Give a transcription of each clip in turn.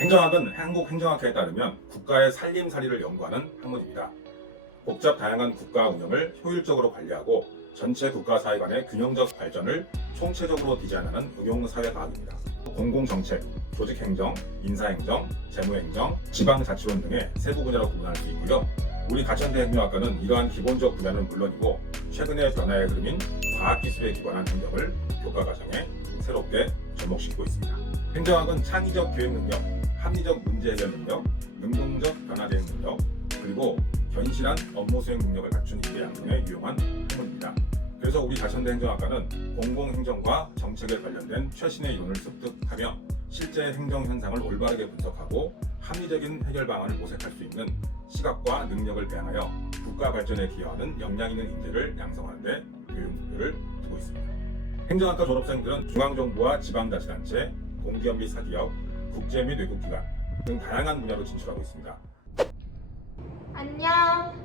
행정학은 한국행정학회에 따르면 국가의 살림살이를 연구하는 학문입니다. 복잡 다양한 국가 운영을 효율적으로 관리하고 전체 국가 사회 간의 균형적 발전을 총체적으로 디자인하는 응용사회과학입니다. 공공정책, 조직행정, 인사행정, 재무행정, 지방자치원 등의 세부 분야로 구분할 수 있고요. 우리 가천대 행정학과는 이러한 기본적 분야는 물론이고 최근의 변화의 흐름인 과학기술에 기반한 행정을 교과 과정에 새롭게 접목시키고 있습니다. 행정학은 창의적 기획 능력, 합리적 문제 해결 능력, 능동적 변화 대응 능력, 그리고 견실한 업무 수행 능력을 갖춘 이대 양성에 유용한 학문입니다. 그래서 우리 가천대 행정학과는 공공행정과 정책에 관련된 최신의 이론을 습득하며 실제 행정 현상을 올바르게 분석하고 합리적인 해결 방안을 모색할 수 있는 시각과 능력을 배양하여 국가 발전에 기여하는 역량 있는 인재를 양성하는 데 교육 목표를 두고 있습니다. 행정학과 졸업생들은 중앙정부와 지방자치단체, 공기업 및 사기업, 국제 및 외국기관 등 다양한 분야로 진출하고 있습니다. 안녕,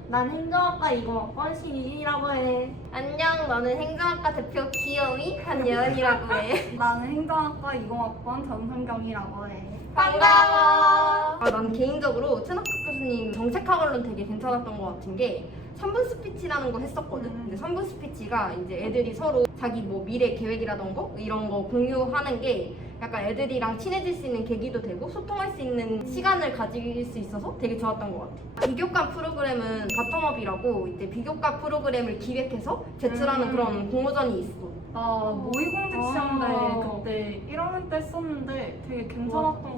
난 행정학과 이공학번 신이라고 해. 안녕, 너는 행정학과 대표 귀요미 한예은이라고 해. 나는 행정학과 20학번 전성경이라고 해. 반가워. 아, 난 개인적으로 최낙국 교수님 정책학원론 되게 괜찮았던 것 같은 게 3분 스피치라는 거 했었거든. 음. 근데 3분 스피치가 이제 애들이 서로 자기 뭐 미래 계획이라던가 이런 거 공유하는 게 약간 애들이랑 친해질 수 있는 계기도 되고 소통할 수 있는 시간을 가질 수 있어서 되게 좋았던 것 같아. 비교과 프로그램은 바텀업이라고 이제 비교과 프로그램을 기획해서 제출하는 음. 그런 공모전이 있어. 나 모의공직 시험 때 아. 그때 1학년 때 썼는데 되게 괜찮았던.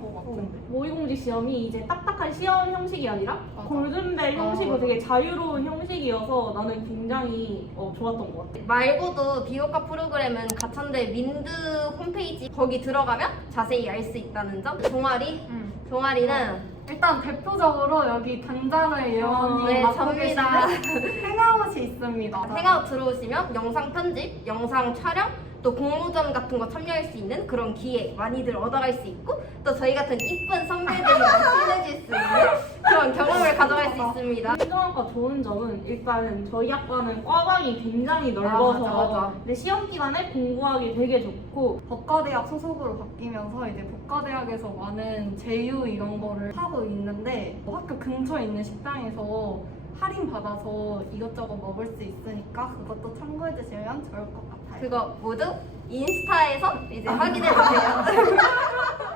모의공직 시험이 이제 딱딱한 시험 형식이 아니라 맞아. 골든벨 아, 형식으로 맞아. 되게 자유로운 형식이어서 나는 굉장히 어, 좋았던 것 같아. 말고도 비교과 프로그램은 가천대 민드 홈페이지 거기 들어가면 자세히 알 수 있다는 점. 동아리? 응. 동아리는 일단 대표적으로 여기 단장을 예원이 네, 맡고 접니다. 계시는 행아웃이 있습니다. 생아웃 들어오시면 영상 편집, 영상 촬영, 또 공모전 같은 거 참여할 수 있는 그런 기회 많이들 얻어갈 수 있고 또 저희 같은 이쁜 선배들이랑 친해질 수 있는 그런 경험을 가져갈 수 있습니다. 행정학과 좋은 점은 일단 저희 학과는 과방이 굉장히 넓어서 아, 맞아, 맞아. 근데 시험 기간에 공부하기 되게 좋고 법과대학 소속으로 바뀌면서 이제 법과대학에서 많은 제휴 이런 거를 하고 있는데 학교 근처에 있는 식당에서 할인 받아서 이것저것 먹을 수 있으니까 그것도 참고해 주시면 좋을 것 같아요. 그거 모두 인스타에서 이제 확인해 주세요.